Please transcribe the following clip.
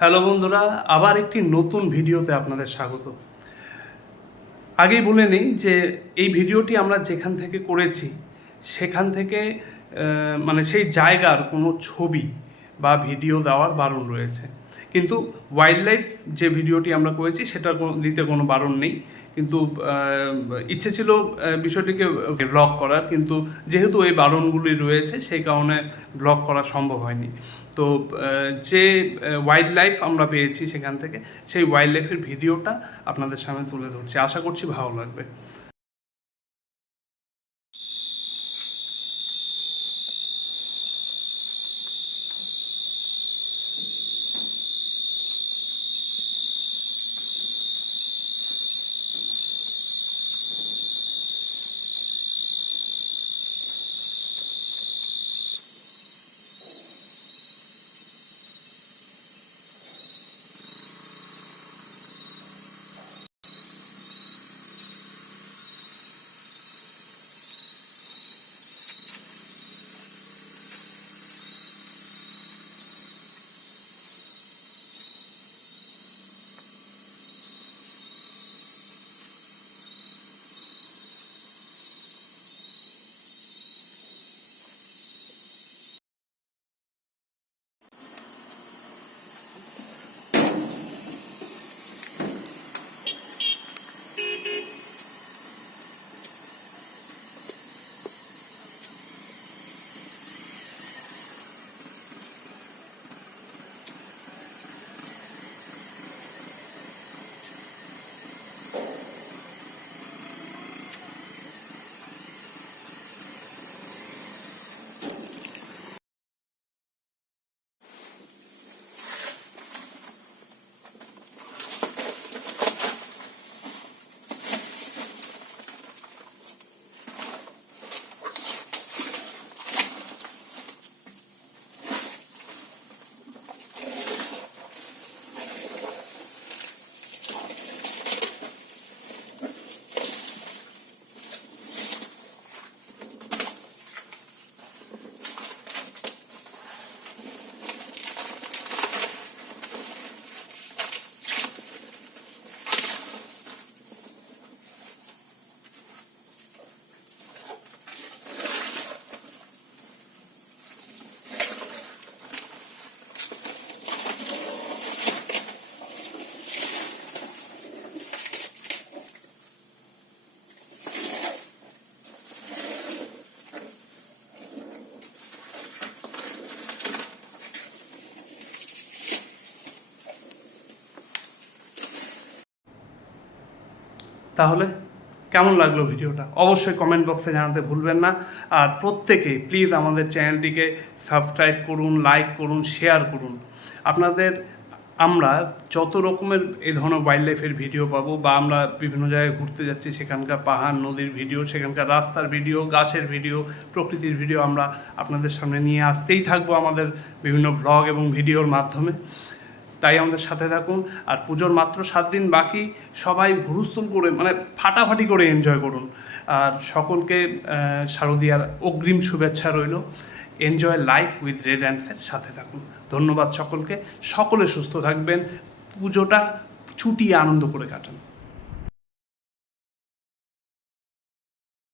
Hello বন্ধুরা, আবার একটি নতুন ভিডিওতে আপনাদের স্বাগত। আগেই বলে নিই যে এই ভিডিওটি আমরা যেখান থেকে করেছি সেখান থেকে মানে সেই জায়গার কোনো ছবি বা ভিডিও দেওয়ার বারণ রয়েছে, কিন্তু ওয়াইল্ড লাইফ যে ভিডিওটি আমরা করেছি সেটার দিতে কোনো বারণ নেই। কিন্তু ইচ্ছে ছিল বিষয়টিকে ব্লগ করার, কিন্তু যেহেতু এই বারণগুলি রয়েছে সেই কারণে ব্লগ করা সম্ভব হয়নি। তো যে ওয়াইল্ড লাইফ আমরা পেয়েছি সেখান থেকে সেই ওয়াইল্ড লাইফের ভিডিওটা আপনাদের সামনে তুলে ধরছি, আশা করছি ভালো লাগবে। তাহলে কেমন লাগলো ভিডিওটা অবশ্যই কমেন্ট বক্সে জানাতে ভুলবেন না। আর প্রত্যেকেই প্লিজ আমাদের চ্যানেলটিকে সাবস্ক্রাইব করুন, লাইক করুন, শেয়ার করুন। আপনাদের আমরা যত রকমের এই ধরনের ওয়াইল্ড লাইফের ভিডিও পাবো, বা আমরা বিভিন্ন জায়গায় ঘুরতে যাচ্ছি সেখানকার পাহাড় নদীর ভিডিও, সেখানকার রাস্তার ভিডিও, গাছের ভিডিও, প্রকৃতির ভিডিও আমরা আপনাদের সামনে নিয়ে আসতেই থাকবো আমাদের বিভিন্ন ভ্লগ এবং ভিডিওর মাধ্যমে। তাই আমাদের সাথে থাকুন। আর পুজোর মাত্র 7 দিন বাকি, সবাই হুলস্থুল করে মানে ফাটাফাটি করে এনজয় করুন। আর সকলকে শারদীয়ার অগ্রিম শুভেচ্ছা রইল। এনজয় লাইফ উইথ রেড অ্যান্ডসের সাথে থাকুন। ধন্যবাদ সকলকে, সকলে সুস্থ থাকবেন, পুজোটা ছুটিয়ে আনন্দ করে কাটান।